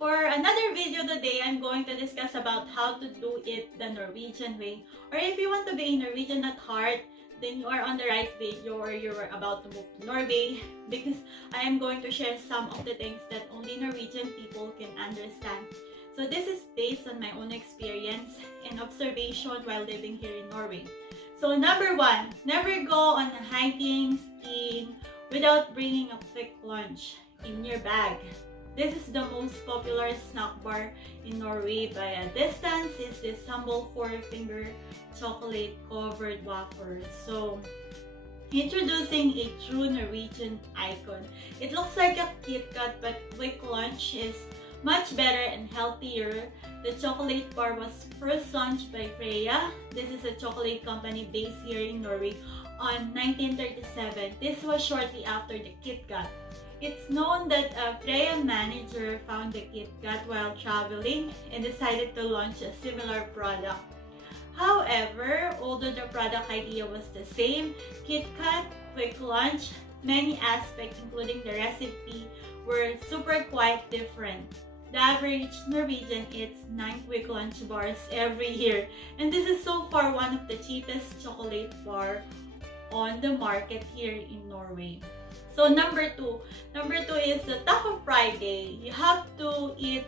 For another video today, I'm going to discuss about how to do it the Norwegian way. Or if you want to be a Norwegian at heart, then you are on the right video or you're about to move to Norway, because I am going to share some of the things that only Norwegian people can understand. So this is based on my own experience and observation while living here in Norway. So number one, never go on hiking, skiing without bringing a quick lunch in your bag. This is the most popular snack bar in Norway by a distance. Is this humble four-finger chocolate covered wafer. So introducing a true Norwegian icon. It looks like a Kit Kat, but quick lunch is much better and healthier. The chocolate bar was first launched by FREDAG. This is a chocolate company based here in Norway on 1937. This was shortly after the Kit Kat. It's known that a FREDAG manager found the Kit Kat while traveling and decided to launch a similar product. However, although the product idea was the same, Kit Kat, quick lunch, many aspects including the recipe were super quite different. The average Norwegian eats 9 quick lunch bars every year, and this is so far one of the cheapest chocolate bar on the market here in Norway. So number two is the Taco Friday. You have to eat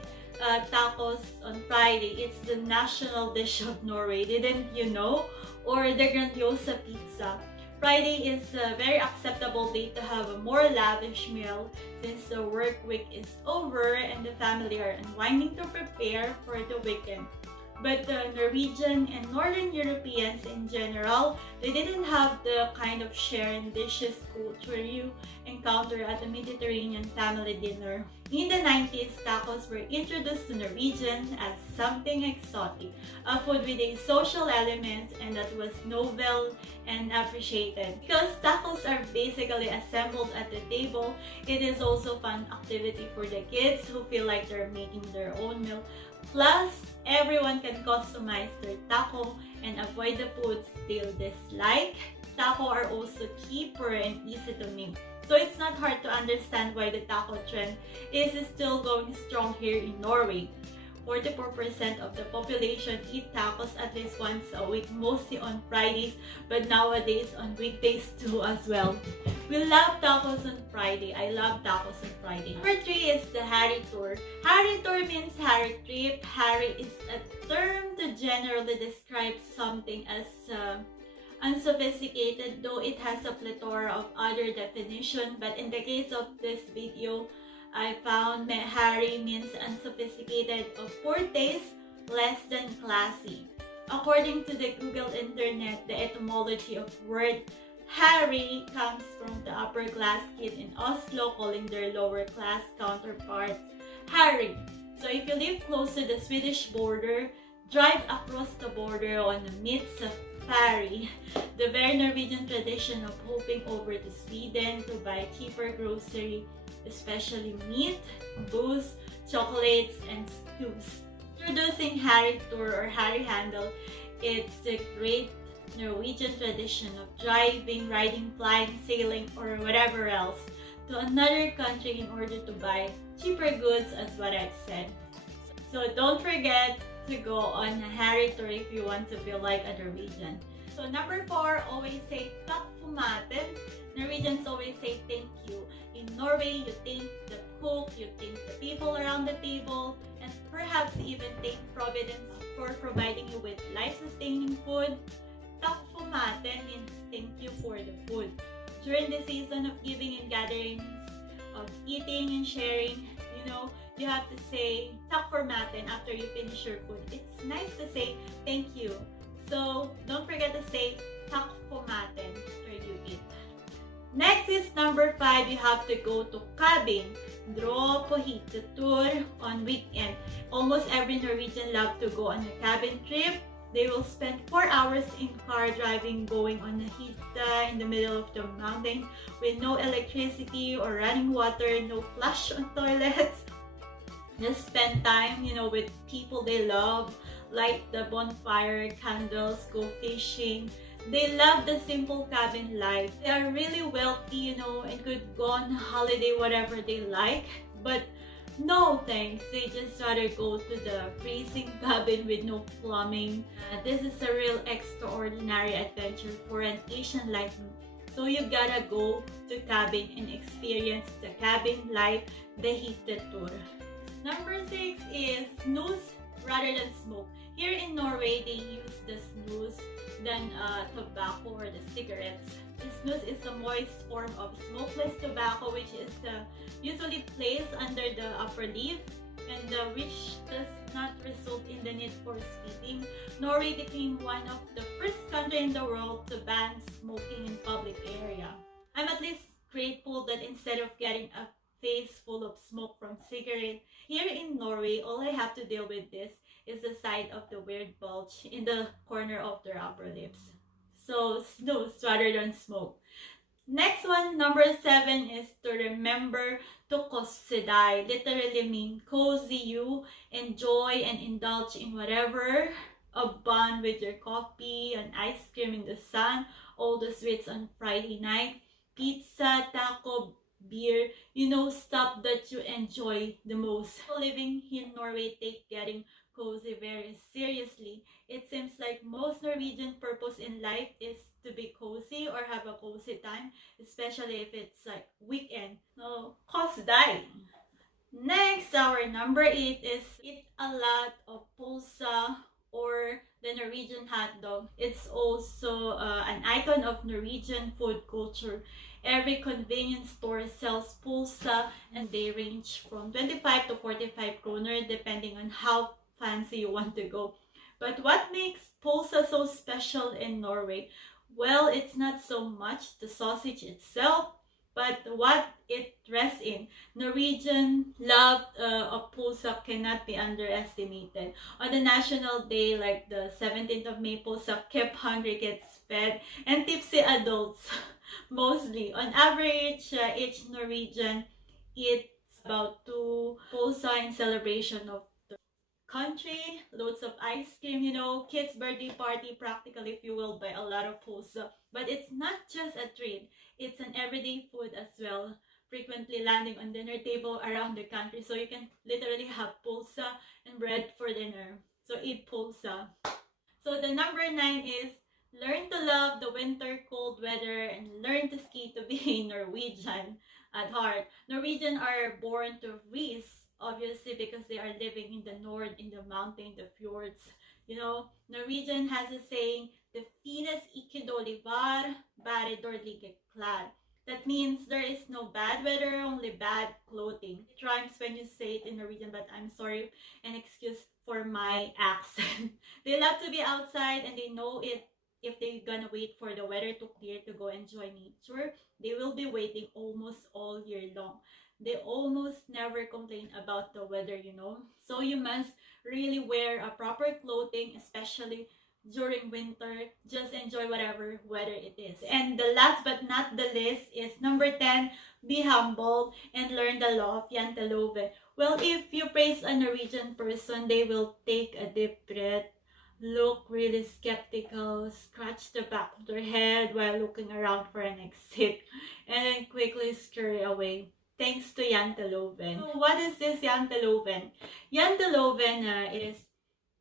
tacos on Friday. It's the national dish of Norway. Didn't you know? Or the Grandiosa pizza. Friday is a very acceptable day to have a more lavish meal since the work week is over and the family are unwinding to prepare for the weekend. But the Norwegian and Northern Europeans in general, they didn't have the kind of sharing dishes culture you encounter at the Mediterranean family dinner. In the 90s, tacos were introduced to Norwegians as something exotic, a food with a social element, and that was novel and appreciated. Because tacos are basically assembled at the table, it is also fun activity for the kids who feel like they're making their own meal. Plus, everyone can customize their taco and avoid the foods they dislike. Taco are also cheaper and easy to make. So it's not hard to understand why the taco trend is still going strong here in Norway. 44% of the population eat tacos at least once a week, mostly on Fridays, but nowadays on weekdays too as well. We love tacos on Friday. I love tacos on Friday. Number 3 is the HarryTur. HarryTur means Harry trip. Harry is a term to generally describe something as unsophisticated, though it has a plethora of other definitions. But in the case of this video, I found Harry means unsophisticated, of poor taste, less than classy. According to the Google Internet, the etymology of word Harry comes from the upper class kid in Oslo calling their lower class counterparts Harry. So if you live close to the Swedish border, drive across the border on the midst of ferry, the very Norwegian tradition of hopping over to Sweden to buy cheaper grocery, especially meat, booze, chocolates, and stews. Introducing HarryTur or Harry Handle, it's the great Norwegian tradition of driving, riding, flying, sailing, or whatever else to another country in order to buy cheaper goods, as what I've said. So don't forget to go on a HarryTur if you want to feel like a Norwegian. So number 4, always say Takk for Maten. Norwegians always say thank you. In Norway, you thank the cook, you thank the people around the table, and perhaps even thank Providence for providing you with life-sustaining food. Takk for Maten means thank you for the food. During the season of giving and gatherings, of eating and sharing, you have to say Takk for Maten after you finish your food. It's nice to say thank you. So don't forget to say Takk for Maten after you eat. Next is number 5, you have to go to cabin. Dra på hyttetur on weekend. Almost every Norwegian love to go on a cabin trip. They will spend 4 hours in car driving, going on a hytta in the middle of the mountain with no electricity or running water, no flush on toilets. Just spend time, with people they love, light the bonfire, candles, go fishing. They love the simple cabin life. They are really wealthy, and could go on holiday whatever they like. But No thanks, they just rather go to the freezing cabin with no plumbing. This is a real extraordinary adventure for an Asian like me. So you gotta go to cabin and experience the cabin life, the Hyttetur. Number 6 is snus rather than smoke. Here in Norway, they use the snus than tobacco or the cigarettes. The snus is a moist form of smokeless tobacco which is usually placed under the upper lip and which does not result in the need for spitting. Norway became one of the first countries in the world to ban smoking in public area. I'm at least grateful that instead of getting a face full of smoke from cigarette, here in Norway, all I have to deal with this is the side of the weird bulge in the corner of their upper lips. So snooze rather than smoke. Next one, number 7 is to remember to Kose, literally mean cozy you, enjoy and indulge in whatever, a bun with your coffee, an ice cream in the sun, all the sweets on Friday night, pizza, taco, beer, stuff that you enjoy the most. Living in Norway take getting cozy very seriously. It seems like most Norwegian purpose in life is to be cozy or have a cozy time, especially if it's like weekend. No, cozy die. Next, our number 8 is eat a lot of pølse or the Norwegian hot dog. It's also an icon of Norwegian food culture. Every convenience store sells pølse and they range from 25 to 45 kroner depending on how fancy you want to go. But what makes pølse so special in Norway? Well, it's not so much the sausage itself, but what it rests in. Norwegian love of pølse cannot be underestimated. On the national day, like the 17th of May, pølse kept hungry gets fed, and tipsy adults, mostly. On average, each Norwegian eats about 2 pølse in celebration of country, loads of ice cream, kids' birthday party practically fueled by a lot of pølse. But it's not just a treat, it's an everyday food as well, frequently landing on dinner table around the country. So you can literally have pølse and bread for dinner. So eat pølse. So the number 9 is learn to love the winter cold weather and learn to ski to be Norwegian at heart. Norwegians are born to freeze, obviously, because they are living in the north, in the mountain, the fjords. Norwegian has a saying, "The finnes ikke dårlig vær, bare dårlige klær." That means there is no bad weather, only bad clothing. It rhymes when you say it in Norwegian, but I'm sorry and excuse for my accent. They love to be outside and they know it. If they're gonna wait for the weather to clear to go enjoy nature, they will be waiting almost all year long. They almost never complain about the weather, So you must really wear a proper clothing, especially during winter. Just enjoy whatever weather it is. And the last but not the least is number 10, be humble and learn the law of Janteloven. Well, if you praise a Norwegian person, they will take a deep breath, look really skeptical, scratch the back of their head while looking around for an exit, and then quickly scurry away. Thanks to Janteloven. So what is this Janteloven? Janteloven is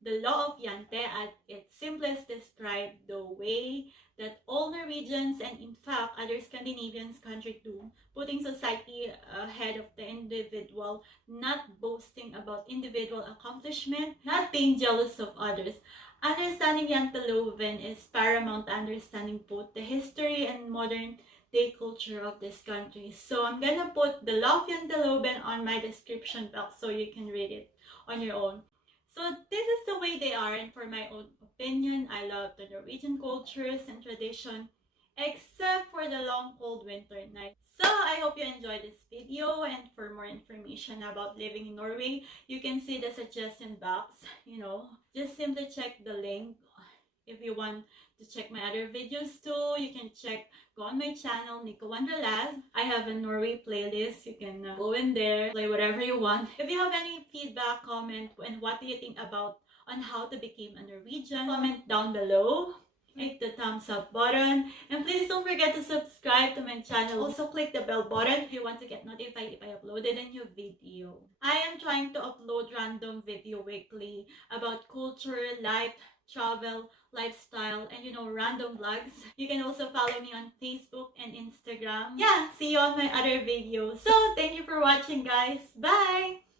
the law of Jante. At its simplest describe the way that all Norwegians and in fact other Scandinavian countries do, putting society ahead of the individual, not boasting about individual accomplishment, not being jealous of others. Understanding Janteloven is paramount to understanding both the history and modern day culture of this country. So I'm gonna put the law of Janteloven on my description box so you can read it on your own. So this is the way they are, and for my own opinion, I love the Norwegian cultures and tradition, except for the long cold winter night. So I hope you enjoyed this video, and for more information about living in Norway, you can see the suggestion box, just simply check the link. If you want to check my other videos too, you can go on my channel, Nico Wanderlust. I have a Norway playlist. You can go in there, play whatever you want. If you have any feedback, comment, and what do you think about on how to become a Norwegian, comment down below. Hit the thumbs up button, and please don't forget to subscribe to my channel. Also click the bell button if you want to get notified if I uploaded a new video. I am trying to upload random video weekly about culture, life, travel, lifestyle, and random vlogs. You can also follow me on Facebook and Instagram. Yeah, see you on my other videos. So thank you for watching, guys. Bye!